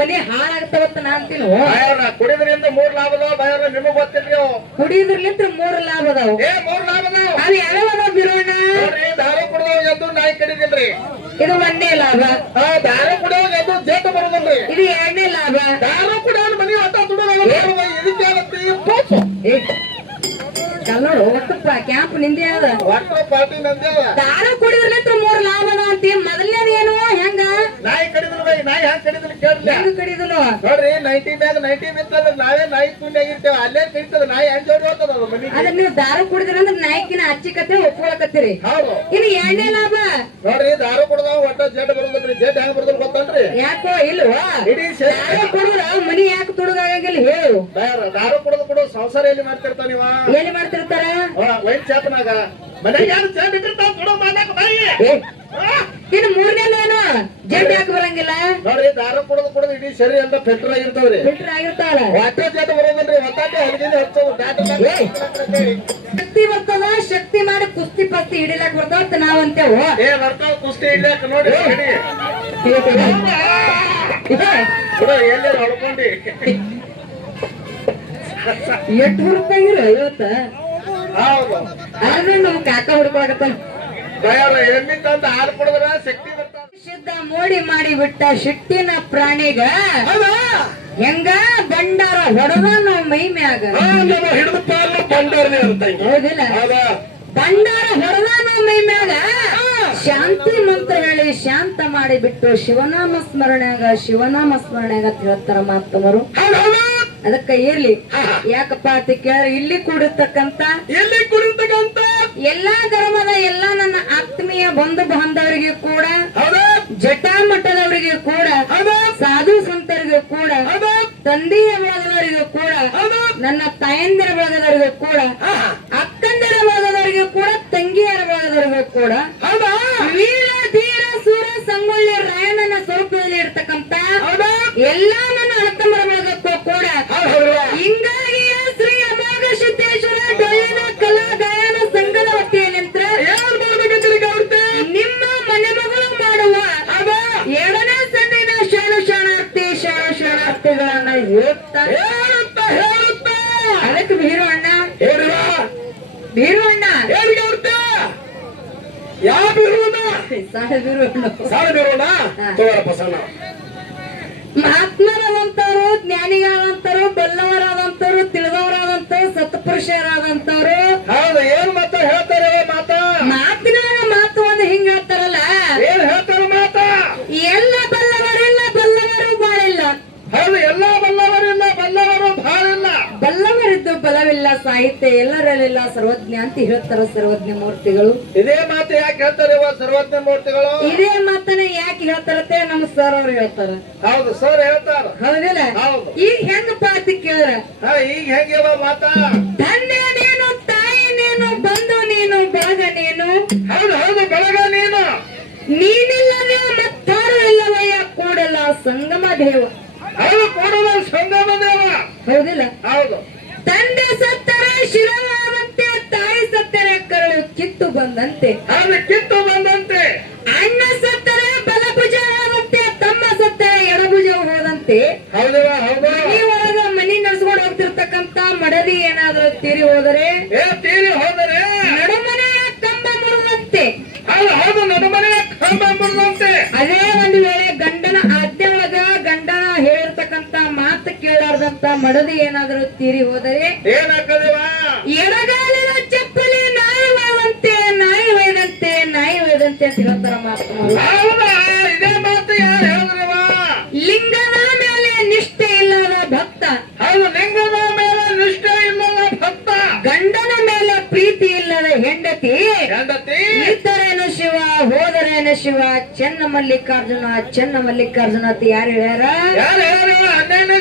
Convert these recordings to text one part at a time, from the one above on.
ಮನೆ ಹಾಳಾಗ್ತಾವತ್ತ ನಾ ಅಂತೀನಿ ಕುಡಿದ್ರಿಂದ 3 ಲಾಭ ಅದಾವ ಬಾಯವ್ರ ನಿಮಗ್ ಗೊತ್ತಿಲ್ರಿ ಕುಡಿಯೋದ್ರಲಿಂತ್ರ 3 ಲಾಭ ಅದಾವ 3 ಲಾಭ ಅದಾವ ಅವ್ ಯಾವ ಅದಾವ ಬಿರೋಣ ದಾರು ಕುಡಿದವ್ ಎದ್ದು ನಾಯಿ ಕಡಿದಿಲ್ರಿ ಇದು 1ನೇ ಲಾಭ ದಾರು ಕುಡಿದವ್ ಎದ್ದು ಜೇಟ ಬರೋದಿಲ್ರಿ ಇದು 2ನೇ ಲಾಭ ದಾರು ಕುಡಿಯೋರ್ ಮನಿ ಹೊತ್ತ ದುಡಿದವ ನೋಡು ಒಟ್ಟಪ್ಪ ಕ್ಯಾಂಪ್ ನಿಂದೆ ಅದ ಒಟ್ಟು ಪಾರ್ಟಿ ನಂದೇ ದಾರು ಕುಡಿದ್ರಲಿಂತ್ರ 3 ಲಾಭ ಅದಾವ ಅಂತಿ ಮೊದಲನೇದ ಏನು ಹೆಂಗ ನಾಯಿ ಕಡಿದ್ರು ಬೈ ನಾಯಿ ಹ್ಯಾಂಗ ಕಡಿದ್ರು ಕೇಳ್ರಿ ಹೆಂಗ ಕಡಿದನು ನೋಡ್ರಿ 90 ಮ್ಯಾಗ 90 ಬಿತ್ತಂದ್ರ ನಾವೇ ನಾಯಿ ಕುಂಡಿ ಆಗಿರ್ತೇವೆ ಅಲ್ಲೇ ಕಡಿತದ ನಾಯಿ ಹ್ಯಾಂಗ ಜೋಡಿ ಹೋಗ್ತದ ಮನಿ ಅದ್ರ ನೀವು ದಾರು ಕುಡಿದ್ರಂದ್ರ ನಾಯ್ಕಿನ ಹಚ್ಚಿಕತ್ತೆ ಒಪ್ಕೊಳಕತ್ತೀರಿ ಹೌದು ಇನ್ನು 2ನೇ ಲಾಭ ನೋಡ್ರಿ ದಾರು ಕುಡ್ದಾವ ಒಟ್ಟ ಜೇಟ ಬರೋದ್ರಿ ಜೇಟ ಹೆಂಗ ಬರೋದ್ರ ಗೊತ್ತನ್ರಿ ಯಾಕೋ ಇಲ್ವಾ ಇಡೀ ದಾರು ಕುಡಿದ್ರ ಮನಿ ಯಾಕೆ ತುಡುಗಾಗಂಗಿಲ್ಲ ಹೇಳು ದಾರು ಕುಡಿದು ಸಂಸಾರ ಎಲ್ಲಿ ಮಾಡ್ತಿರ್ತಾವ ನೀವ ಎಲ್ಲಿ ಮಾಡ್ತಿರ್ತಾರ ವೈನ್ ಚಾಪನಾಗ ಮನೆಗೆ ಯಾರು ಚೇಟ್ ಇಟ್ಟಿರ್ತಾವ ಕೊಡೋ ಮಾತಾಕ ಬಾಯಿ ಇನ್ನು 3ನೇದೇನು ಜೇಟ್ ಯಾಕೆ ಬರಂಗಿಲ್ಲ ನೋಡ್ರಿ ದಾರು ಕುಡಿದು ಇಡೀ ಶರೀರ ಎಲ್ಲ ಫಿಲ್ಟರ್ ಆಗಿರ್ತಾವ್ರಿ ಫಿಲ್ಟರ್ ಆಗಿರ್ತಾವಲ್ಲ ಒಟ್ಟ ಜೇಟ ಬರೋದಿಲ್ರಿ ಒತ್ತಾಟೆ ಹೊರಗಿಂದ ಹಚ್ಚೋದು ಶಕ್ತಿ ಬರ್ತದ ಶಕ್ತಿ ಮಾಡಿ ಕುಸ್ತಿ ಪಸ್ತಿ ಹಿಡಿಲಕ್ ಬರ್ತಾವ ನಾವಂತೇವು ಬರ್ತಾವ ಕುಸ್ತಿ ಹಿಡ್ಯಾಕ ನೋಡಿ ಎಲ್ಲಿ ಹೊಡ್ಕೊಂಡಿ ಎಷ್ಟು ರೂಪಾಯಿಗಿರ ಇವತ್ತ ಹೌದು ಅದ್ರ ನಮ್ ಕಾಕ ಹುಡ್ಕೊಳಕತ್ತಾನ ಎಮ್ಮಿ ತಂದ ಹಾಲು ಕುಡಿದ್ರ ಶಕ್ತಿ ಬರ್ತಾವ ಸಿದ್ಧ ಮೋಡಿ ಮಾಡಿ ಬಿಟ್ಟ ಶಿಟ್ಟಿನ ಪ್ರಾಣಿಗ ಹೆಂಗ ಬಂಡಾರ ಹೊಡೆದ ನಾವ್ ಮೈ ಮ್ಯಾಗ ಹಿಡಿದು ಪಾಲು ಬಂಡಾರನೇ ಇರ್ತ ಹೌದಿಲ್ಲ ಬಂಡಾರ ಹೊಡೆದ ನಾವ್ ಮೈ ಮ್ಯಾಗ ಶಾಂತಿ ಮಂತ್ರ ಹೇಳಿ ಶಾಂತ ಮಾಡಿ ಬಿಟ್ಟು ಶಿವನಾಮ ಸ್ಮರಣೆಯಾಗ ಹೇಳ್ತಾರ ಮಾತವರು ಅದಕ್ಕ ಇರ್ಲಿ ಯಾಕಪ್ಪ ಅಂತ ಕೇಳಿ ಇಲ್ಲಿ ಕೂಡಿರ್ತಕ್ಕಂತ ಎಲ್ಲಾ ಧರ್ಮದ ಎಲ್ಲಾ ನನ್ನ ಆತ್ಮೀಯ ಬಂಧು ಬಾಂಧವರಿಗೆ ಕೂಡ ಜಟಾಮಠದವರಿಗೆ ಕೂಡ ಸಾಧು ಸಂತರಿಗೂ ಕೂಡ ತಂದೆಯ ಬಳಗದವರಿಗೂ ಕೂಡ ನನ್ನ ತಾಯಂದಿರ ಬಳಗದವರಿಗೂ ಕೂಡ ಅಕ್ಕಂದಿರ ಬಳಗದವರಿಗೂ ಕೂಡ ತಂಗಿಯರ ಬಳಗದವರಿಗೂ ಕೂಡ ವೀರ ಧೀರ ಸೂರ ಸಂಗೊಳ್ಳಿ ರಾಯಣ್ಣನ ಸ್ವರೂಪದಲ್ಲಿ ಇರ್ತಕ್ಕಂತ ಎಲ್ಲಾ ನನ್ನ ಅಣ್ಣತಮ್ಮರ ಬಳಗಕ್ಕೂ ಕೂಡ ಹಿಂಗಾಗಿ ಶ್ರೀ ಅಮೋಘ ಸಿದ್ದೇಶ್ವರ ಡೊಳ್ಳಿನ ಕಲಾ ಗಾಯನ ಸಂಘದ ವತಿಯಲ್ಲಿಂತ ನಿಮ್ಮ ಮನೆ ಮಗಳು ಮಾಡುವ 2ನೇ ಸಂಧಿನ ಶರಣಾರ್ಥಿಗಳನ್ನ ಹೇಳುತ್ತಾ ಅದಕ್ಕೆ ಬೀರಣ್ಣ ಯಾವ ಬೀರುವಣ್ಣ ಮಹಾತ್ಮರಾದಂತವ್ರು ಜ್ಞಾನಿಗಳಾದಂತವ್ರು ಬಲ್ಲವರಾದಂತವ್ರು ತಿಳಿದವರಾದಂತವ್ರು ಸತ್ಪುರುಷರಾದಂತವ್ರು ಹೌದು ಏನ್ ಮಾತ ಹೇಳ್ತಾರೆ ಮಾತಿನ ಮಾತು ಒಂದು ಹಿಂಗ ಹೇಳ್ತಾರಲ್ಲ ಏನ್ ಹೇಳ್ತಾರ ಮಾತ ಎಲ್ಲ ಬಲ್ಲವರು ಬಾಳಿಲ್ಲ ಹೌದು ಎಲ್ಲಾ ಬಲ್ಲವರಿಲ್ಲ ಬಲ್ಲವರು ಬಾಳಿಲ್ಲ ಬಲ್ಲವರಿದ್ದು ಬಲವಿಲ್ಲ ಸಾಹಿತ್ಯ ಎಲ್ಲರಲ್ಲಿಲ್ಲ ಸರ್ವಜ್ಞ ಅಂತ ಹೇಳ್ತಾರ ಸರ್ವಜ್ಞ ಮೂರ್ತಿಗಳು ಇದೇ ಮಾತು ಯಾಕೆ ಹೇಳ್ತಾರೆ ಸರ್ವಜ್ಞ ಮೂರ್ತಿಗಳು ಇದೇ ಮಾತನ್ನ ಯಾಕೆ ಹೇಳ್ತಾರತ್ತೆ ನಮ್ಮ ಸರ್ ಅವ್ರು ಹೇಳ್ತಾರ ಹೌದು ಸರ್ ಹೇಳ್ತಾರ ಹೌದಿಲ್ಲ ಈಗ ಹೆಂಗಪ್ಪ ಅಂತ ಕೇಳ್ರ ಈಗ ಹೆಂಗಿವ ಮಾತ ಧನ್ಯ ನೀನು ತಾಯಿ ನೀನು ಬಂಧು ನೀನು ಬಳಗ ನೀನು ಹೌದು ಬಳಗ ನೀನು ನೀನಿಲ್ಲದೆ ಮತ್ತಾರು ಇಲ್ಲವಯ್ಯ ಕೂಡಲ ಸಂಗಮ ದೇವ ಕೂಡಲ ಸಂಗಮ ದೇವ ಹೌದಿಲ್ಲ ಹೌದು ತಂದೆ ಸತ್ತರೆ ಶಿರವಾದಂತೆ ತಾಯಿ ಸತ್ತರೆ ಕರಳು ಕಿತ್ತು ಬಂದಂತೆ ಅಣ್ಣ ಸತ್ತರೆ ಬಲಭುಜ ಹೋದಂತೆ ತಮ್ಮ ಸತ್ತರೆ ಎಡಭುಜ ಹೋದಂತೆ ಮನಿ ಒಳಗ ಮನಿ ನಡೆಸ್ಕೊಂಡು ಹೋಗ್ತಿರ್ತಕ್ಕಂತ ಮಡದಿ ಏನಾದ್ರೂ ತೀರಿ ಹೋದರೆ ನಡುಮನೆಯ ಕಂಬ ಮುರಿದಂತೆ ಅದೇ ಒಂದು ವೇಳೆ ಗಂಡನ ಆಜ್ಞೆ ಒಳಗ ಗಂಡ ಹೇಳಿರ್ತಕ್ಕಂತ ಮಾತು ಕೇಳಾರ್ದಂತ ಮಡದಿ ಏನಾದ್ರೂ ತೀರಿ ಹೋದರೆ ಎಡಗಾಲಿನ ಚಪ್ಪಲಿ ನಾಯಿ ಒಯ್ದಂತೆ ಅಂತ ಹೇಳ್ತಾರ ಮಾತು ಲಿಂಗದ ಮೇಲೆ ನಿಷ್ಠೆ ಇಲ್ಲದ ಭಕ್ತ ಗಂಡನ ಮೇಲೆ ಪ್ರೀತಿ ಇಲ್ಲದ ಹೆಂಡತಿ ಇದ್ದರೇನು ಶಿವ ಹೋದರೇನು ಶಿವ ಚೆನ್ನ ಮಲ್ಲಿಕಾರ್ಜುನ ಅಂತ ಯಾರು ಹೇಳ್ಯಾರ 12ನೇ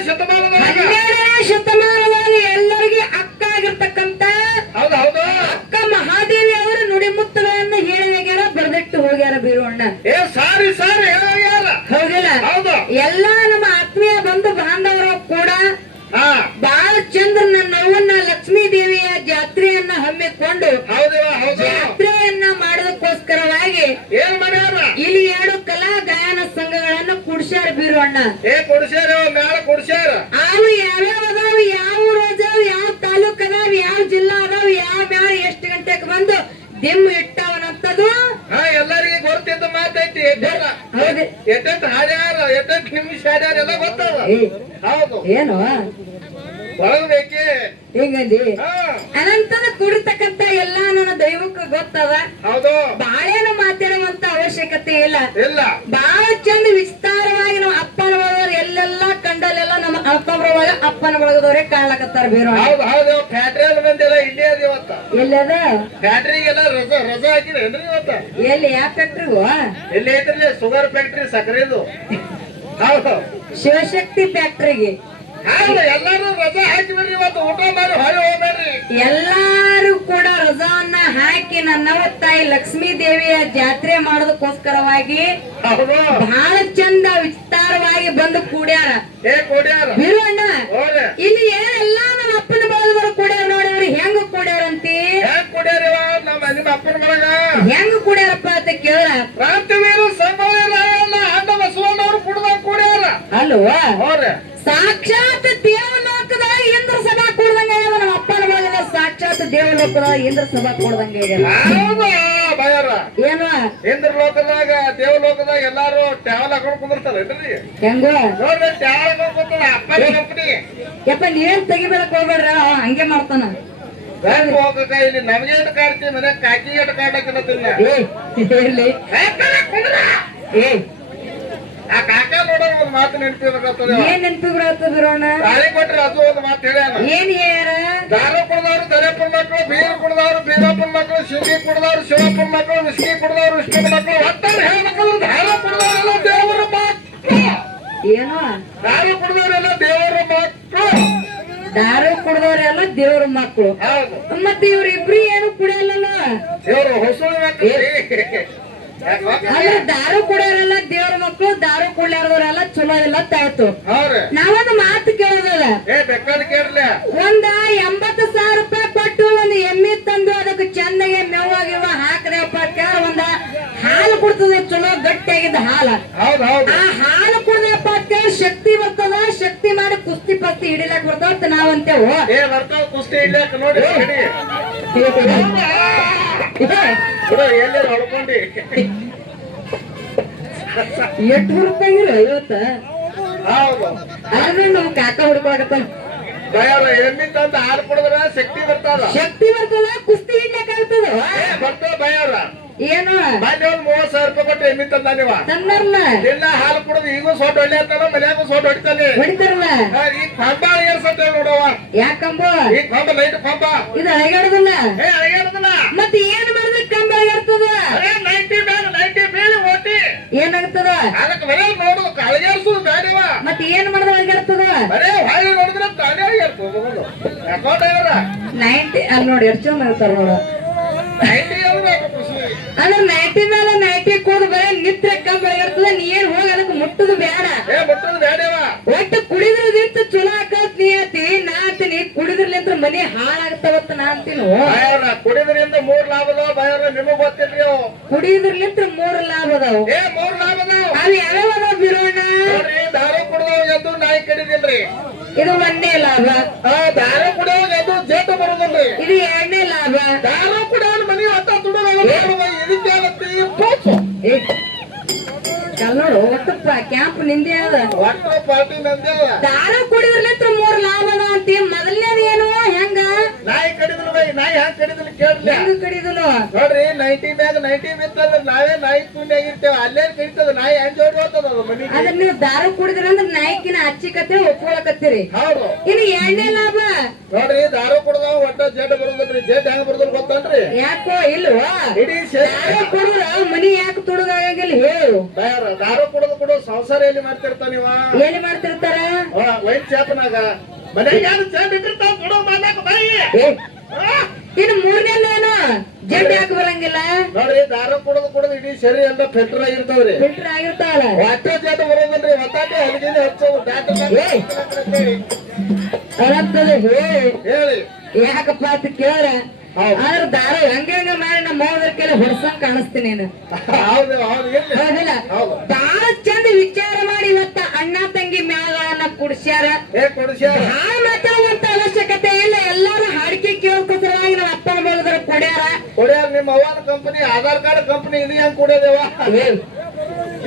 ಶತಮಾನದಲ್ಲಿ ಎಲ್ಲರಿಗೆ ಅಕ್ಕ ಆಗಿರ್ತಕ್ಕಂತ ಅಕ್ಕ ಮಹಾದೇವಿ ಅವರು ನುಡಿಮುತ್ತುಗಳನ್ನು ಹೇಳಿ ಹೋಗ್ಯಾರ ಬರೆದಿಟ್ಟು ಹೋಗ್ಯಾರ ಬೀರಣ್ಣ ಹೌದಿಲ್ಲ ಎಲ್ಲಾ ನಮ್ಮ ಆತ್ಮೀಯ ಬಂಧು ಬಾಂಧವರು ಕೂಡ ಬಾಳ ಚಂದ್ರ ನನ್ನವನ್ನ ಲಕ್ಷ್ಮೀ ದೇವಿಯ ಜಾತ್ರೆಯನ್ನ ಹಮ್ಮಿಕೊಂಡು ಜಾತ್ರೆಯನ್ನ ಮಾಡೋದಕ್ಕೋಸ್ಕರವಾಗಿ ಇಲ್ಲಿ 2 ಕಲಾ ಗಾಯನ ಸಂಘಗಳನ್ನ ಕುಡ್ಸ್ಯಾರ ಬೀರು ಅಣ್ಣ. ಕೊಡ್ಸ್ಯಾರ ಮ್ಯಾಲ ಕೊಡ್ಸ್ಯಾರ. ಅವು ಯಾವ್ಯಾವ ಅದಾವ, ಯಾವ ರೋಜ ಅದಾವ, ಯಾವ ತಾಲೂಕ್ ಅದಾವ, ಯಾವ ಜಿಲ್ಲಾ ಅದಾವ, ಯಾವ ಮ್ಯಾಲ ಎಷ್ಟು ಗಂಟೆಗೆ ಬಂದು ದಿಮ್ಮ ಇಟ್ಟವನಂತದು ಎಲ್ಲರಿಗೆ ಗೊತ್ತಿದ್ದ ಮಾತೈತಿ. ಹೌದು. ಎಟ್ಟೆಂಟ್ ಹಾಡ್ಯಾರ, ಎಟ್ಟೆಂಟ್ ನಿಮಿಷ ಹಾಡ್ಯಾರ ಎಲ್ಲ ಗೊತ್ತವ. ಹೌದು. ಏನು ಒಳಗ್ಬೇಕಿ ಹಿಂಗಂದಿ ಅನಂತದ ಕುಡಿತಕ್ಕಂತ ಎಲ್ಲಾ ನನ್ನ ದೈವಕ್ಕ ಗೊತ್ತದ. ಹೌದು. ಬಾಳೇನು ಮಾತಾಡುವಂತ ಅವಶ್ಯಕತೆ ಇಲ್ಲ. ಇಲ್ಲ. ಬಾಳ ಚಂದ ವಿಸ್ತಾರವಾಗಿ ನಮ್ಮ ಅಪ್ಪನ ಬಳಗದವ್ರು ಎಲ್ಲೆಲ್ಲಾ ಕಂಡಲ್ಲೆಲ್ಲ ನಮ್ಮ ಅಪ್ಪನ ಅಪ್ಪನ ಬಳಗದವ್ರೆ ಕಾಣ್ಲಕತ್ತಾರ ಬೇರೆ. ಹೌದು ಹೌದು. ಫ್ಯಾಕ್ಟ್ರಿ ಬಂದೆಲ್ಲ ಇಲ್ಲೇ ಅದ ಇವತ್ತ. ಎಲ್ಲದ ಫ್ಯಾಕ್ಟ್ರಿಗೆಲ್ಲ ರಜಾ ಹಾಕಿರೇನ್ರಿ ಇವತ್ತ? ಎಲ್ಲಿ ಯಾವ ಫ್ಯಾಕ್ಟ್ರಿಗೂ? ಎಲ್ಲಿ ಐತ್ರಿ? ಶುಗರ್ ಫ್ಯಾಕ್ಟ್ರಿ, ಸಕ್ಕರೆದು. ಹೌದು. ಶಿವಶಕ್ತಿ ಫ್ಯಾಕ್ಟ್ರಿಗೆ ಎಲ್ಲಾರು ರಜಾ ಹಾಕಿ ಬರ್ರಿ ಇವತ್ತು. ಊಟ ಮಾಡಿ ಹೊಳೆ ಹೋಗ್ಬೇಡ್ರಿ. ಎಲ್ಲಾರು ಕೂಡ ರಜಾವನ್ನ ಹಾಕಿ ನನ್ನವ ತಾಯಿ ಲಕ್ಷ್ಮೀ ದೇವಿಯ ಜಾತ್ರೆ ಮಾಡೋದಕ್ಕೋಸ್ಕರವಾಗಿ ಬಹಳ ಚಂದ ವಿಸ್ತಾರವಾಗಿ ಬಂದು ಕೂಡ್ಯಾರ. ಕೂಡ್ಯಾರ ಬಿರು ಅಣ್ಣ. ಇಲ್ಲಿ ಏನೆಲ್ಲ ನಮ್ಮ ಅಪ್ಪನ ಬಳಗದವರು ಕೂಡ್ಯಾರ ನೋಡಿವ್ರಿ. ಹೆಂಗ ಕೂಡ್ಯಾರಂತಿ? ಕೂಡ್ಯಾರ ನಿಮ್ಮ ಅಪ್ಪನ ಬಳಗ ಹೆಂಗ ಕೂಡ್ಯಾರಪ್ಪ ಅಂತ ಕೇಳ ಕ್ರಾಂತಿವೀರು ಸಂಗೊಳ್ಳಿ ರಾಯಣ್ಣ ಅಣ್ಣ ಬಸವಣ್ಣವ್ರು ಕುಡ್ದಾಗ ಕೂಡ್ಯಾರ ಅಲ್ವಾ? ಸಾಕ್ಷಾತ್ ದೇವಲೋಕದ ಇಂದ್ರ ಸಭಾ ಕೂಡ್ದಂಗ ನಮ್ಮ ಅಪ್ಪನ ಬಳಗದ ಸಾಕ್ಷಾತ್ ದೇವಲೋಕದ ಇಂದ್ರ ಸಭಾ ಕೂಡ್ದಂಗ ಭಯರ ಏನು ಇಂದ್ರ ಲೋಕದಾಗ ದೇವಲೋಕದಾಗ ಎಲ್ಲಾರು ಟ್ಯಾವಲ್ ಹಾಕೊಂಡ್ ಕುಂದಿರ್ತಾರೇನ್ರಿ? ಹೆಂಗ ನೋಡ್ರಿ ಟ್ಯಾವಲ್ ಹಾಕೊಂಡ್ ಅಪ್ಪನ ಕಂಪನಿ. ಯಪ್ಪ ನೀವೇನ್ ತೆಗಿಬೇಡಕ್ ಹೋಗ್ಬೇಡ್ರ, ಹಂಗೆ ಮಾಡ್ತಾನ. ಬ್ಯಾಂಕ್ ಹೋಗಕ ಇಲ್ಲಿ ನಮ್ಗೆ ಎಟ್ ಕಾಡ್ತಿ, ಮನೆ ಕಾಕಿ ಎಟ್ ಕಾಡಕಿಲ್ಲ. ಆ ಕಾಕ ನೋಡೋ ಒಂದ್ ಮಾತು ನೆನಪಿರ್ಬೇಕಾಗ್ತದೆ. ಏನ್ ನೆನಪಿ ಬಿಡೋಣ? ತಾಳಿ ಕೊಟ್ರಿ ಅದು ಒಂದು ಮಾತು ಹೇಳ್ಯಾನ. ಏನ್ ಹೇಳ್ಯಾರ? ದಾರು ಕುಡ್ದವ್ರು ದರ್ಯಪ್ಪನ ಮಕ್ಕಳು, ಬೀರ್ ಕುಡ್ದವ್ರು ಬೀರಪ್ಪನ ಮಕ್ಕಳು, ಶಿಂಗಿ ಕುಡ್ದವ್ರು ಶಿವಪ್ಪನ ಮಕ್ಕಳು, ವಿಸ್ಕಿ ಕುಡ್ದವ್ರು ವಿಷ್ಣುನ ಮಕ್ಕಳು, ಒಟ್ಟಾರೆ ಹೇಳ್ಬೇಕಂದ್ರೆ ದಾರು ಕುಡ್ದವ್ರೆಲ್ಲ ದೇವರ ಮಕ್ಕಳು. ಏನು ದಾರು ಕುಡ್ದವ್ರೆಲ್ಲ ದೇವರ ಮಕ್ಕಳು. ದಾರು ಕುಡ್ದವ್ರೆಲ್ಲ ದೇವ್ರ ಮಕ್ಕಳು. ಮತ್ತೆ ಇವ್ರಿಬ್ರು ಏನು ಕುಡಿಯಲ್ಲ. ಇವ್ರು ಹೊಸಳು ಮಕ್ಕಳು. ಅಂದ್ರೆ ದಾರು ಕುಡಿಯೋರೆಲ್ಲ ದೇವ್ರ ಮಕ್ಕಳು, ದಾರು ಕುಡ್ಲಾರ್ದವ್ರೆಲ್ಲ ಚಲೋ ಇಲ್ಲ ತಾಯ್ತು. ನಾವೊಂದು ಮಾತು ಕೇಳೋದಲ್ಲ, ಒಂದ 80,000 ರೂಪಾಯಿ ಕೊಟ್ಟು ಒಂದು ಎಮ್ಮೆ ತಂದು ಅದಕ್ಕೆ ಚಂದಾಗಿ ಮೇವಾಗಿವ ಹಾಕದಪ್ಪ ಒಂದ ಹಾಲು ಕುಡ್ತದ, ಚಲೋ ಗಟ್ಟಿಯಾಗಿದ್ದ ಹಾಲ. ಆ ಹಾಲು ಕುಡ್ದಪ್ಪ ಶಕ್ತಿ ಬರ್ತದ, ಶಕ್ತಿ ಮಾಡಿ ಕುಸ್ತಿ ಪಸ್ತಿ ಹಿಡಿಲಕ್ ಬರ್ತಾವ ನಾವಂತೇವು. ಕುಸ್ತಿ ಹಿಡ್ಲಾಕ ನೋಡಿ ಎಲ್ಲರೂ ಹೊಡ್ಕೊಂಡಿ ಎಷ್ಟು ರೂಪಾಯಿಗಿರ ಇವತ್ತ? ಆದ್ರೆ ನಾವು ಕಾಕ ಹುಡ್ಕೊಳಕತ್ತ ಎಮ್ಮಿ ತಂದ ಹಾಲು ಕುಡಿದ್ರ ಶಕ್ತಿ ಬರ್ತದ, ಶಕ್ತಿ ಬರ್ತದ, ಕುಸ್ತಿ ಹಿಡ್ಲಕ್ ಆಗ್ತದ. ಬರ್ತದ ಭಯಾರ. ಏನು ಮೊನ್ನೆ ಒಂದ್ 30,000 ರೂಪಾಯಿ ಕೊಟ್ಟು ಎಮ್ಮಿ ತಂದ ನೀವ ತಂದಾರಲ್ಲ. ಎಲ್ಲ ಹಾಲು ಕುಡಿದು ಈಗೂ ಸೋಟ್ ಹೊಡಿತಾನ, ಮನ್ಯಾಗೂ ಸೋಟ್ ಹೊಡಿತಾನೆ. ಹೊಡಿತಾರಲ್ಲ. ಈ ಕಂಬ ಏರ್ಸಂತ ನೋಡವ. ಯಾಕಂಬ? ಈ ಕಂಬ ಲೈಟ್ ಕಂಬ ಇದು ಅಳಗಾಡದಲ್ಲ. ಅಳಗಾಡದಲ್ಲ. ಮತ್ತೆ ಏನ್ ಮಾಡಿದ್ರೆ ಕಂಬ ಅಳಗಾಡ್ತದ? 90 ಬೀಳಿ ಓಟಿ ಏನಾಗ್ತದ? ಅದಕ್ಕೆ ಬರೇ ನೋಡು ಅಳಗಾಡ್ಸುದು ಬ್ಯಾಡಿವ. ಮತ್ತೆ ಏನ್ ಮಾಡಿದ್ರೆ ಅಳಗಾಡ್ತದ? ಬರೇ ಹೊಳ್ಳಿ ನೋಡಿದ್ರೆ ತಾನೇ ಅಳಗಾಡ್ತದ. ಅಕೌಂಟ್ ಆಗ್ಯಾರ 90 ಅಲ್ಲಿ ನೋಡಿ ಎಷ್ಟು ಜನ ಇರ್ತಾರ ನೋಡು. 90 ಅಂದ್ರೆ 90 ಮೇಲೆ 90 ಕೂದು ಬರೇ ನಿತ್ರ ಕಂಬ ಅಳಗಾಡ್ತದ. ನೀ ಏನ್ ಹೋಗಿ ಅದಕ್ಕೆ ಮುಟ್ಟುದು ಬೇಡ. ಮುಟ್ಟುದು ಬೇಡವ. ಒಟ್ಟು ಕುಡಿದ್ರದಿಂತ ಚಲೋ ಆಕತ್ ನೀ ಆತಿ, ನಾ ಅಂತೀನಿ ಕುಡಿದ್ರಲಿಂತ್ರ ಮನಿ ಹಾಳಾಗ್ತಾವತ್ತ ನಾ ಅಂತೀನು. ಕುಡಿದ್ರಿಂದ 3 ಲಾಭ ಅದಾವ ಭಯರ, ನಿಮಗ್ ಗೊತ್ತಿಲ್ರಿ ಅವು. ಕುಡಿದ್ರಲಿಂತ್ರ 3 ಲಾಭ ಅದಾವ. 3 ಲಾಭ ಅದಾವ. ಅವ್ ಯಾವ್ಯಾವ ಅದಾವ ಬಿರೋಣ? ದಾರು ಕುಡ್ದವ್ ಎದ್ದು ನಾಯಿ ಕಡಿದಿಲ್ರಿ, ಇದು 1ನೇ ಲಾಭ. ದಾರು ಕುಡಿಯೋವಾಗ ಎದ್ದು ಜೇಟ ಬರೋದಿಲ್ರಿ, ಇದು 2ನೇ ಲಾಭ. ದಾರು ಕುಡಿಯೋನ್ ಮನಿ ಹತ್ತ ತುಡುಗ ಇದಕ್ಕೆ ನೋಡು ಒಟ್ಟು ಕ್ಯಾಂಪ್ ನಿಂದೆ ಅದ, ಒಟ್ಟು ಪಾರ್ಟಿ ನಂದೇ ಅದ. ದಾರು ಕುಡಿದ್ರಲಿಂತ್ರ 3 ಲಾಭ ಅದ ಅಂತಿ. ಮೊದಲನೇದು ಏನು? ಹೆಂಗ ನಾಯಿ ಕಡಿದ್ರು ಬೈ, ನಾಯಿ ಹ್ಯಾಂಗ ಕಡಿದ್ರು ಕೇಳ್ರಿ. ಹೆಂಗ ಕಡಿದನು ನೋಡ್ರಿ 90 ಮ್ಯಾಗ 90 ಬಿತ್ತಂದ್ರ ನಾವೇ ನಾಯಿ ಕುಂಡಿಯಾಗಿರ್ತೇವೆ. ಅಲ್ಲೇ ಕಡಿತದ ನಾಯಿ ಅಂಜೋಡಿ ಹೋಗ್ತದ ಮನಿಗೆ. ಅದ್ರ ನೀವು ದಾರು ಕುಡಿದ್ರಿ ಅಂದ್ರೆ ನಾಯ್ಕಿನ ಹಚ್ಚಿಕತ್ತೆ ಒಪ್ಕೊಳಕತ್ತೀರಿ. ಹೌದು. ಇನ್ನು 2ನೇ ಲಾಭ ನೋಡ್ರಿ, ದಾರು ಕುಡ್ದವ ಒಟ್ಟ ಜೇಟ ಬರೋದಿಲ್ರಿ. ಜೇಟ ಹೆಂಗ ಬರೋದಿಲ್ಲ ಗೊತ್ತನ್ರಿ? ಯಾಕೋ ಇಲ್ವಾ? ಇಡೀ ದಾರು ಕುಡಿದ್ರ ಮನಿ ಯಾಕೆ ತುಡುಗಾಗಂಗಿಲ್ಲ ಹೇಳು? ದಾರು ಕುಡಿದು ಸಂಸಾರ ಎಲ್ಲಿ ಮಾಡ್ತಿರ್ತಾವ ನೀವ? ಎಲ್ಲಿ ಮಾಡ್ತಿರ್ತಾರ? ವೈಟ್ ಚಾಪನಾಗ ಮನೆಗೆ ಯಾರು ಚೇಟ್ ಇಟ್ಟಿರ್ತಾವ ಕೊಡೋ ಮಾತಾಕ ಬಾಯಿ. ಇನ್ನು 3ನೇನು ಜಡ್ ಯಾಕೆ ಬರಂಗಿಲ್ಲ? ನೋಡ್ರಿ, ದಾರು ಕುಡಿದು ಇಡೀ ಶರೀರ ಎಲ್ಲ ಫಿಲ್ಟರ್ ಆಗಿರ್ತಾವ್ರಿ. ಫಿಲ್ಟರ್ ಆಗಿರ್ತಾವಲ್ಲ. ಒಟ್ಟ ಜೇಟ ಬರೋದಿಲ್ರಿ. ಒತ್ತಾಟೆ ಹಲಗಿನ ಹಚ್ಚೋದು ಹೇಳಿ ಹೇಳಿ ಯಾಕಪ್ಪ ಅಂತ ಕೇಳ. ಹೌದು. ಆದ್ರೆ ದಾರು ಹೆಂಗ ಮಾಡಿ ನಮ್ಮ ಹೋದ್ರ ಕೆಲ ಹೊಡ್ಸಂಗ್ ಕಾಣಿಸ್ತೀನಿ ನೀನು ಹೌದು ಹೌದು ಎಲ್ಲಿ ಹೌದಿಲ್ಲ ಹೌದು. ಬಾಳ ಚಂದ ವಿಚಾರ ಮಾಡಿ ಇವತ್ತ ಅಣ್ಣ ತಂಗಿ ಮ್ಯಾಗಳನ್ನ ಕುಡ್ಸ್ಯಾರ ಕೊಡಿಸ್ಯಾರ ಹಾಳು ಮಾತಾಡುವಂತ ಅವಶ್ಯಕತೆ ಇಲ್ಲ. ಎಲ್ಲಾರು ಹಾಡಿಕೆ ಕೇಳ್ಕೊಸರಾಗಿ ನಮ್ಮ ಅಪ್ಪನ ಮಗದ್ರ ಕೊಡ್ಯಾರ. ಕೊಡ್ಯಾರ ನಿಮ್ಮ ಅವ್ವನ ಕಂಪನಿ ಆಧಾರ್ ಕಾರ್ಡ್ ಕಂಪನಿ ಇದು ಹೆಂಗ್ ಕೊಡ್ಯದೇವ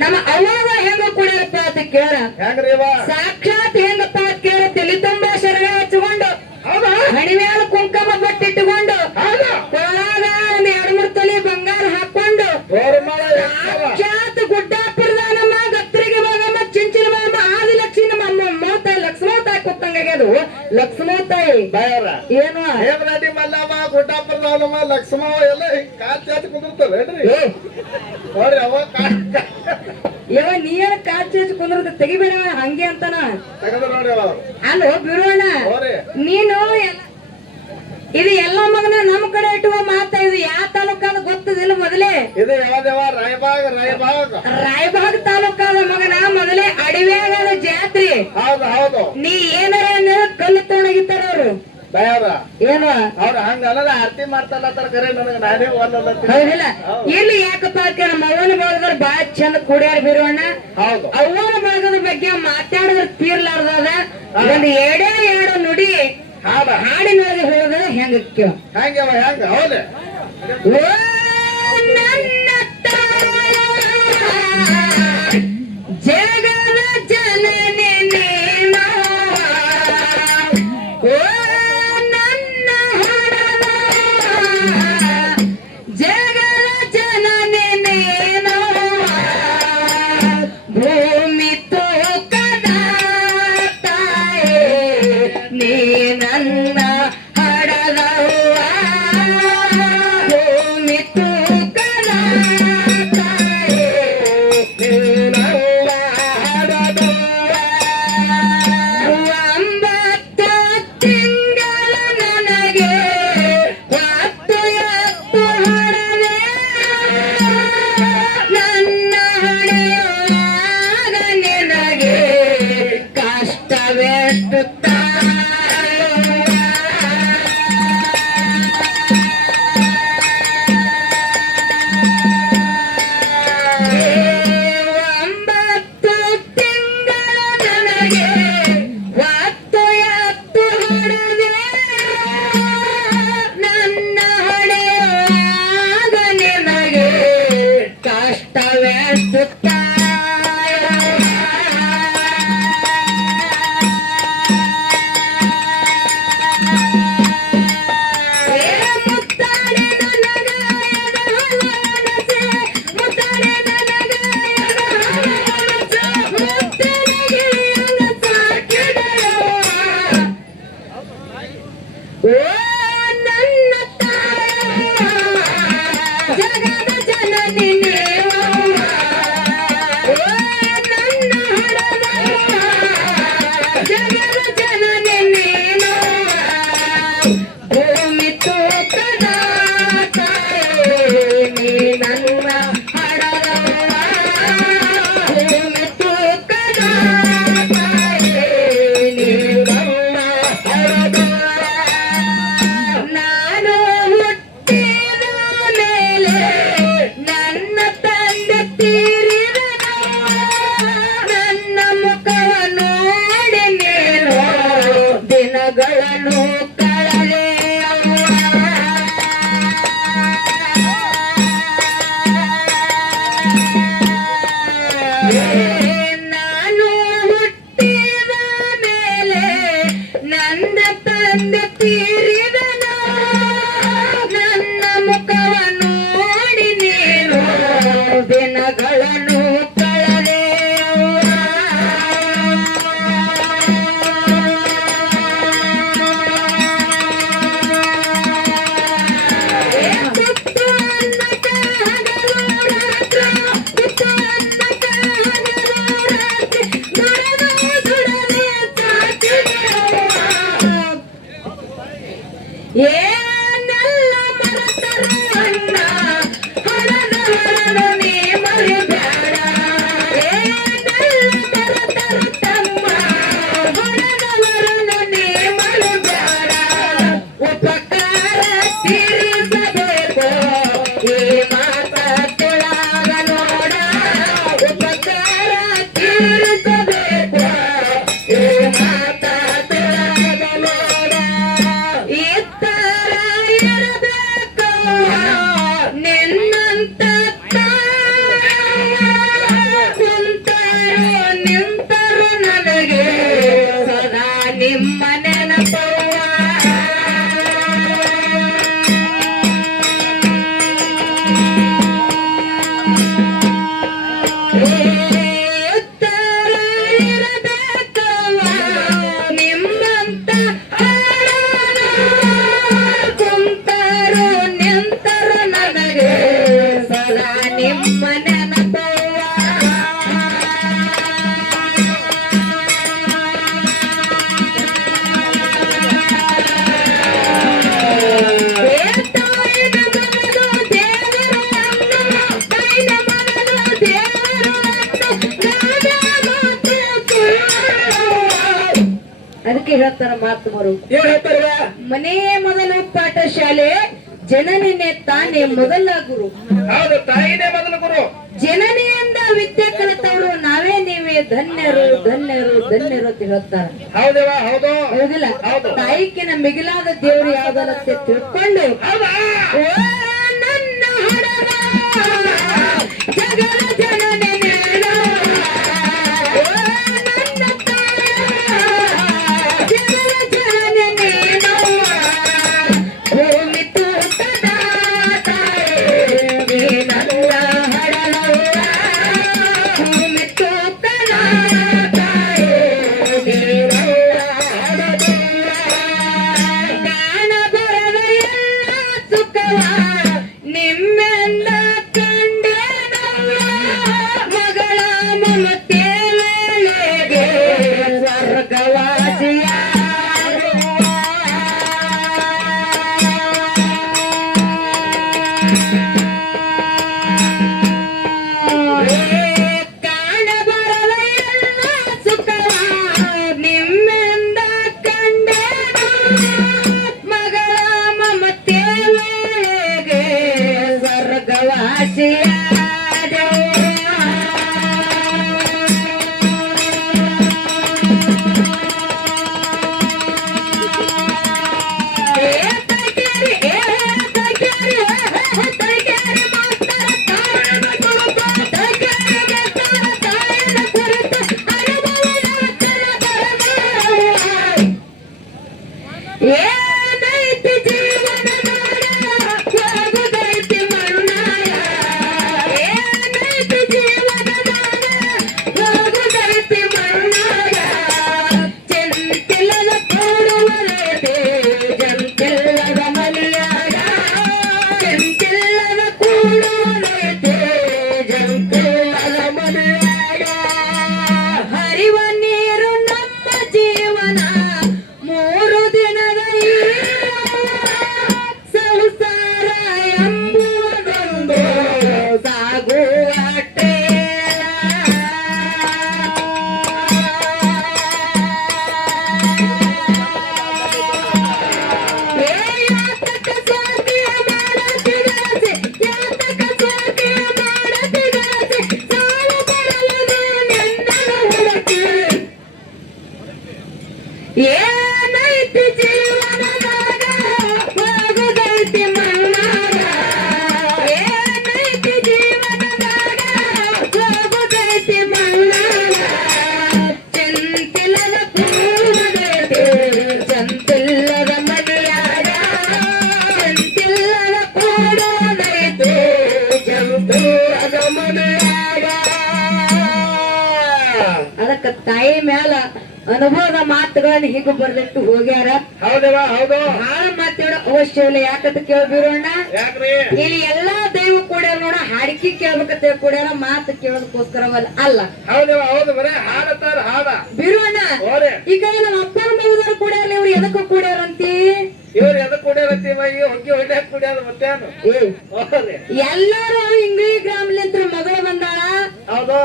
ನಮ್ಮ ಅವ್ವಾಗ ಹೆಂಗ ಕೊಡ್ಯಾರಪ್ಪ ಅಂತ ಕೇಳ ಹೆಂಗ್ರಿ ಇವ ಸಾಕ್ಷಾತ್ ಹೆಂಗಪ್ಪ ಅಂತ ಕೇಳ ತಲೆ ತುಂಬಾ ಶರಣ ಹಚ್ಕೊಂಡು ಹೌದಾ ಹಣಿ ಮ್ಯಾಲ ಕುಂಕುಮ ಬಟ್ಟಿಟ್ಟುಕೊಂಡು ಹೌದಾ ಕೊಳಾಗ ಒಂದ್ 2-3 ತೊಲಿ ಬಂಗಾರ ಹಾಕೊಂಡು ಗೋರ್ಮಳ ಸಾಕ್ಷಾತ್ ಗುಡ್ಡಾಪುರದ ನಮ್ಮ ಗತ್ತರಿಗೆ ಭಾಗಮ್ಮ ಚಿಂಚಿನ ಭಾಗಮ್ಮ ಆದಿಲಕ್ಷ್ಮಿ ನಮ್ಮ ಮೋತ ಲಕ್ಷ್ಮೋತಾಯಿ ಕೂತಂಗಾಗ್ಯದು. ಲಕ್ಷ್ಮೋತಾಯಿ ಬಾಯವ್ರ ಏನು ಹೇಮರೆಡ್ಡಿ ಮಲ್ಲಮ್ಮ ಗುಡ್ಡಾಪುರದವನಮ್ಮ ಲಕ್ಷ್ಮವ ಎಲ್ಲ ಹಿಂಗ್ ಕಾಲ್ ಚಾಚ್ ಕುಂದಿರ್ತಾವೇನ್ರಿ ಏ ನೋಡ್ರಿ ಅವ ಯಾವ ನೀರ ಕಾಚೇಜ್ ಕುಂದ್ರದ ತೆಗಿಬೇಡ ಹಂಗೆ ಅಂತಾನ ತೆಗೆದು ನೋಡಿ ಅವ ಅಲ್ಲೋ ಬಿರೋಣ ಹೋರಿ ನೀನು ಇದು ಎಲ್ಲ ಮಗನ ನಮ್ ಕಡೆ ಇಟ್ಟುವ ಮಾತಾ ಇದು ಯಾವ ತಾಲೂಕಾದ ಗೊತ್ತದಿಲ್ಲ ಮೊದಲೇ ಇದು ಯಾವ್ದೇವ ರಾಯಬಾಗ್ ರಾಯಬಾಗ್ ತಾಲೂಕಾದ ಮಗನ ಮೊದಲೇ ಅಡವ್ಯಾಗದ ಜಾತ್ರೆ. ಹೌದು ಹೌದು ನೀ ಏನಾರ ಕಲ್ಲು ತಗೊಂಡೋಗಿತ್ತಾರ ಅವ್ರು ಬಾಯವ್ರ ಏನು ಅವ್ರ ಹಂಗ ಅನ್ನದ ಆರತಿ ಮಾಡ್ತಾರ ಕರೆ ನನಗ ನಾನೇ ಒಂದಲ್ಲ ಹೌದಿಲ್ಲ ಇಲ್ಲಿ ಯಾಕಪ್ಪ ಅಂತ ನಮ್ಮ ಅವ್ವನ ಬಳಗದವ್ರು ಬಾಳ ಚಂದ ಕುಡಿಯಾರ ಬಿರೋಣ. ಹೌದು ಅವ್ವನ ಬಳಗದ ಬಗ್ಗೆ ಮಾತಾಡಿದ್ರ ತೀರ್ಲಾರ್ದದ ಒಂದ್ ಎರಡು ನುಡಿ ಹಾಡ ಹಾಡಿನೊಳಗೆ ಹೋದ ಹೆಂಗ ಕೇಳ ಹೆಂಗವ ಹೆಂಗ ಹೌದು ಓ ನನ್ನ ತಾಯ ಜಗದ ಜನನಿ ನೀನು ಓ ನನ್ನ ಹಣದ ಜಗದ ಜನನಿ ನೀನು ಭೂಮಿ ತೂಕದ ತಾಯೇ ನೀ ನನ್ನ ಹಡದವ್ವ ಭೂಮಿ ತೂಕದ ತಾಯೇ ನೀ ನನ್ನ ಹಡದವ್ವ. 9 ತಿಂಗಳ ನನಗೆ ಹೊತ್ತು ಎತ್ತು ಹೊಡೆದೆ ನನ್ನ ಹಣೆಯೊಳಗ ನಿನಗೆ ಕಷ್ಟವೆಷ್ಟು ಒಂಬತ್ತು ತಿಂಗಳ ನನಗೆ ಹೊತ್ತು ಎತ್ತು ಹೊಡೆದೆ ನನ್ನ ಹಣೆಯೊಳಗ ನಿನಗೆ ಕಷ್ಟವೆಷ್ಟು ಮುತ್ತಡೆ ನಿಂತರು ನನಗೆ ಸದಾ ನಿಮ್ಮ ನೆನಪವ್ವ ನಿಮ್ಮಂತ ಕುಂತರು ನಿಂತರು ನನಗೆ ಸದಾ ನಿಮ್ಮ ನೆನಪವ್ವ ಅದಕ್ಕೆ ಹೇಳ್ತಾರ ಮಾತು ಮರು ಏನ್ ಹೇಳ್ತಾರ ಮನೆಯೇ ಮೊದಲು ಪಾಠಶಾಲೆ ಜನನಿನೇ ತಾನೇ ಮೊದಲ ಗುರು ಹೌದು ತಾಯಿನೇ ಮೊದಲು ಗುರು ಜನನಿಯಿಂದ ವಿದ್ಯೆ ಕಲಿತವರು ನಾವೇ ನೀವೇ ಧನ್ಯರು ಧನ್ಯರು ಧನ್ಯರು ಅಂತ ಹೇಳ್ತಾರ ಹೌದೇವಾ ಹೌದು ಹೌದಿಲ್ಲ ಹೌದು. ತಾಯಿಕಿನ ಮಿಗಿಲಾದ ದೇವರು ಯಾವ್ದಲ್ಲಂತೆ ತಿಳ್ಕೊಂಡು ಹೌದಾ ಓ ನನ್ನ ಹಡಗ ಜಗದ ಜನನೇ ನೀನು. ಓ ನನ್ನ ತಾಯ ಜಗದ ಜನನೇ ನೀನು. ಭೂಮಿ ತೂಕದ ತಾಯಿ ನೀ ನನ್ನ ಹಡಗವ್ವ. ಭೂಮಿ ತೂಕದ ತಾಯಿ ನೀ ನನ್ನ ಹಡಗವ್ವ. ಕಾಣಬರದ ಎಲ್ಲ ಸುಖವ ನಿಮ್ಮಿಂದ ಕಂಡೆನವ್ವ. ಮಗಳ ಮಮತೆ ಮೇಲೆಗೆ ಕಾಣಬರದ ಎಲ್ಲ ಸುಖವ ನಿಮ್ಮಿಂದ ಕಂಡೆನವ್ವ. ಮಗಳ ಮಮತೆ ಮೇಲೆಗೆ ಏನೈತಿ ಜೀವನದಾಗ ಹೋಗುದೈತಿ ಮಣ್ಣಾಗ. ಏನೈತಿ ಜೀವನದಾಗ ಹೋಗುದೈತಿ ಮಣ್ಣಾಗ. ಚಿಂತಿಲ್ಲದ ಕೂಡುವರೈತಿ ಜಂತಿಲ್ಲದ ಮನೆಯಾಗ. ಚಿಂತಿಲ್ಲದ ಕೂಡುವರೈತಿ ಜಂತಿಲ್ಲದ ಮನೆಯಾಗ. ಹರಿವ ನೀರು ನಮ್ಮ ಜೀವನ ಮೂರು ದಿನದ ಈ ಸಂಸಾರ ಎಂಬುವುದೊಂದು ಸಾಗುವ ಟ್ರೇನ. ಯಾತಕ ಸ್ವಾತಿ ಮಾಡತಿಗಾಸೆ, ಯಾತಕ ಸ್ವಾತಿ ಮಾಡತಿಗಾಸೆ, ಸಾಲ ಬರಲದು ನಿನ್ನನ್ನು ಹುಡುಕಿ. ಏನೈತಿ ಜೀವನದಾಗ ಹೋಗುದೈತಿ ಮಣ್ಣಾಗ. ಏನೈತಿ ಜೀವನದಾಗ ಹೋಗುದೈತಿ ಮಣ್ಣಾಗ. ಚಿಂತಿಲ್ಲದ ಕೂಡುದೈತಿ ಚಂತಿಲ್ಲದ ಮನೆಯಾಗ. ಚಿಂತಿಲ್ಲದ ಕೂಡುದೈತಿ ಚಂತಿಲ್ಲದ ಮನೆಯಾಗ. ಅದಕ್ಕ ತಾಯಿ ಮ್ಯಾಲ ಅನುಭವದ ಮಾತುಗಳನ್ನ ಹೀಗೆ ಬರ್ದಿಟ್ಟು ಹೋಗ್ಯಾರ. ಹೌದೇವಾ ಹೌದು ಹಾಳ ಮಾತಾಡೋ ಅವಶ್ಯವಿಲ್ಲ. ಯಾಕಂತ ಕೇಳ್ಬಿರೋಣ, ಯಾಕ್ರಿ ಇಲ್ಲಿ ಎಲ್ಲಾ ದೈವ ಕೂಡ್ಯಾರ ನೋಡ. ಹಾಡಿಕೆ ಕೇಳ್ಬೇಕಂತ ಕೂಡ್ಯಾರ, ಮಾತು ಕೇಳೋದಕ್ಕೋಸ್ಕರವಲ್ಲ ಅಲ್ಲ. ಹೌದೇವಾ ಹೌದು ಬರೇ ಹಾಡತಾರ ಹಾಡ ಬಿರೋಣ. ಹೋರೆ ಈಗ ನಮ್ಮ ಅಪ್ಪನ ಮಗದವ್ರು ಕೂಡ್ಯಾರ, ಇವ್ರು ಎದಕ್ಕ ಕೂಡ್ಯಾರಂತಿ? ಇವ್ರು ಎದಕ್ ಕುಡಿಯರತ್ತೀವ ಈ ಹೊಗ್ಗೆ ಹೊಡ್ಯಾಕ್ ಕುಡಿಯೋದು ಮತ್ತೇನು ಹೋರಿ ಎಲ್ಲಾರು ಇಂಗ್ಲಿ ಗ್ರಾಮಲಿಂತ್ರ ಮಗಳು ಬಂದಾಳ. ಹೌದು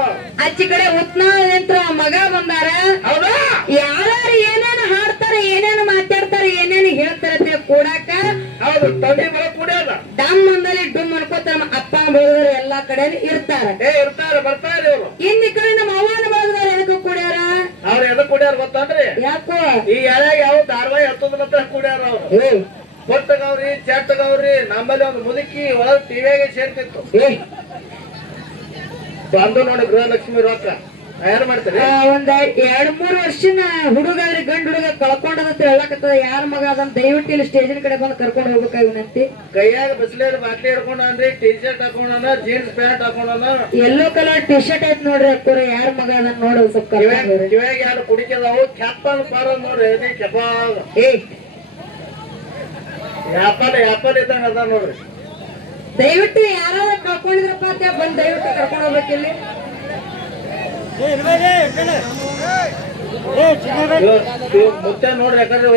ಆಚೆ ಕಡೆ ಉತ್ನಾಳಲಿಂತ್ರ ಮಗ ಬಂದಾರ. ಹೌದಾ ಯಾರು ಏನೇನು ಹಾಡ್ತಾರ, ಏನೇನು ಮಾತಾಡ್ತಾರ, ಏನೇನು ಹೇಳ್ತಾರ ಕೂಡಾಕ. ಹೌದು ತಂದೆ ಮಗ ಕುಡಿಯೋದ ಡಮ್ ಅಂದಲ್ಲಿ ಡುಮ್ ಅನ್ಕೋತಾರ. ನಮ್ಮ ಅಪ್ಪ ಬಳಗದವ್ರು ಎಲ್ಲಾ ಕಡೆ ಇರ್ತಾರ. ಇರ್ತಾರೆ ಬರ್ತಾರೆ ಇವ್ರು. ಇನ್ನು ಈ ಕಡೆ ನಮ್ಮ ಅವ್ವನ ಬಳಗದವ್ರು ಎದಕ್ಕ ಕೂಡ್ಯಾರ? ಅವ್ರು ಎದಕ್ ಕುಡಿಯಾರ ಗೊತ್ತಂದ್ರಿ? ಯಾಕೋ ಈ ಎಳೆಯಾಗ ಯಾವ ಧಾರವಾಹಿ ಹತ್ತದ ಮಾತ್ರ ಕುಡಿಯಾರ ಅವ್ರು. ಕೊಟ್ಟಗವ್ರಿ ಚೆಟ್ಟಗವ್ರಿ ನಮ್ಮಲ್ಲಿ ಒಂದು ಮುದುಕಿ ಒಳಗ್ ಟಿವಿಯಾಗೆ ಸೇರ್ತಿತ್ತು. ಬಂದು ನೋಡಿ ಗೃಹಲಕ್ಷ್ಮಿ ರೊಕ್ಕ ಯಾರು ಮಾಡ್ತಾರೆ ಒಂದ್ 2-3 ವರ್ಷನ ಹುಡುಗ ಗಂಡ ಹುಡುಗ ಕಳ್ಕೊಂಡದಂತ ಹೇಳಕತ್ತದ ಯಾರ ಮಗ ಅದನ್ನ ದಯವಿಟ್ಟು ಇಲ್ಲಿ ಸ್ಟೇಜಿನ ಕಡೆ ಬಂದು ಕರ್ಕೊಂಡು ಹೋಗ್ಬೇಕಾಗಿ ವಿನಂತಿ. ಕೈಯಾಗ ಬಿಸಿಲೇರು ಬಾಟ್ಲಿ ಹಿಡ್ಕೊಂಡ್ರಿ, ಟಿ ಶರ್ಟ್ ಹಾಕೊಂಡ, ಜೀನ್ಸ್ ಪ್ಯಾಂಟ್ ಹಾಕೊಂಡ, ಯೆಲ್ಲೋ ಕಲರ್ ಟಿ ಶರ್ಟ್ ಐತ್ ನೋಡ್ರಿ ಅಕ್ಕೂರ ಯಾರ ಮಗ ಅದನ್ನ ನೋಡ ಸ್ವಲ್ಪ ಕರ್ಕೊಂಡ್ ಹೋಗ್ರಿ. ಕಿವ್ಯಾಗ ಯಾರು ಕುಡಿಕೆದಾವು ಕ್ಯಾಪಲ್ ಪಾರ ನೋಡ್ರಿ ಅದೇ ಕೆಪಾಲ್ ಏ ಯಾಪಲ್ ಇದ್ದಂಗ ಅದ ನೋಡ್ರಿ. ದಯವಿಟ್ಟು ಯಾರಾದ್ರೂ ಕಳ್ಕೊಂಡಿದ್ರಪ್ಪ ಅಂತ ಬಂದ್ ದಯವಿಟ್ಟು ಕರ್ಕೊಂಡು ಹೋಗ್ಬೇಕಿಲ್ಲಿ. ಮುತ್ತೆ ನೋಡ್ರಿ ಯಾಕಂದ್ರೆ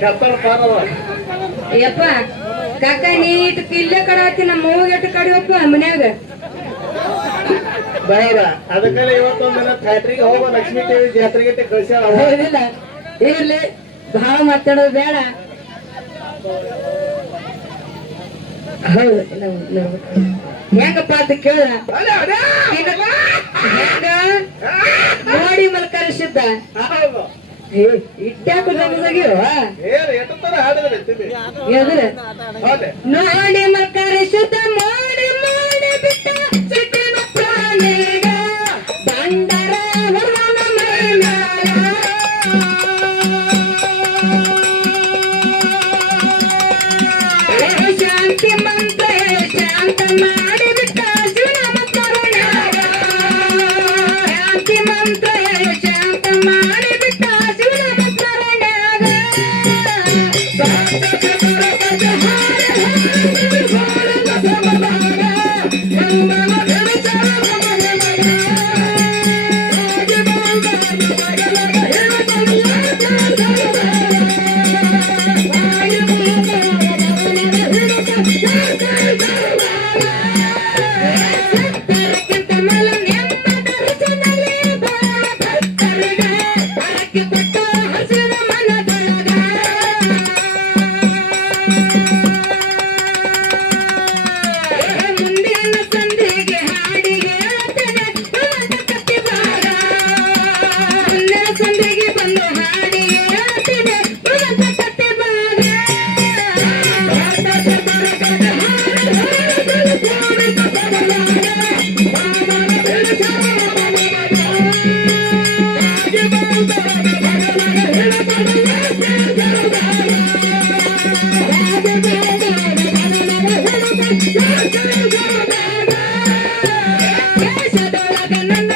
ಚಪ್ಪಲ್ ಪಾರವ ಯಪ್ಪ ಕಾಕ ನೀ ಇಟ್ಟು ಇಲ್ಲೇ ಕಡಾತಿ ನಮ್ಮ ಅವ್ವಗೆ ಇಟ್ಟು ಕಡಿಯಪ್ಪ ಮನ್ಯಾಗ. ಬೇಡ ಅದಕ್ಕೆಲ್ಲ ಇವತ್ತೊಂದ್ ದಿನ ಥಿಯೇಟ್ರಿಗೆ ಹೋಗೋ ಲಕ್ಷ್ಮೀ ದೇವಿ ಜಾತ್ರೆಗೆ ಕಳ್ಸ್ಯಾಳ. ಹೌದಿಲ್ಲ ಇರ್ಲಿ ಬಹಳ ಮಾತಾಡೋದು ಬೇಡ. ಹೌದು ಹೆಂಗಪ್ಪ ಅಂತ ಕೇಳ ಹೆಂಗ ನೋಡಿ ಮಲ್ಕರಿಸಿದ್ದ ಇಟ್ಟಾಕು ನಮ್ದಾಗ್ಯವ ಎದ್ರೆ ನೋಡಿ ಮಲ್ಕರಿಸಿದ್ದ ಮಾಡಿ ಮಾಡಿ ಬಿಟ್ಟ ಸಿಟ್ಟಿನ ಪ್ರಾಣಿಗ ಬಂದರ ಹೊರನ ಮೈಮ್ಯಾಲ. ಶಾಂತಿ ಮಂತ್ರ ಶಾಂತ ಮಾಡಿ ಬಿಟ್ಟ ಶಿವನ ಕರುಣ್ಯಾಗ. ಶಾಂತಿ ಮಂತ್ರ ಶಾಂತ ಮಾಡಿ ಬಿಟ್ಟ ಶಿವನ ಕರುಣ್ಯಾಗ. ಮುಂದಿನ ಸಂಧಿಗೆ ಹಾಡಿಗೆ ಹೇಳ್ತೇನೆ ಭಗವಂತ ಕಟ್ಟಿ ಬಾರ. ಮುಂದಿನ ಸಂಧಿಗೆ ಬಂದು ಹಾಡಿಗೆ ಹೇಳ್ತೇನೆ ಭಗವಂತ ಕಟ್ಟಿ ಬಾರ. ದೇಶದೊಳಗ ನನ್ನ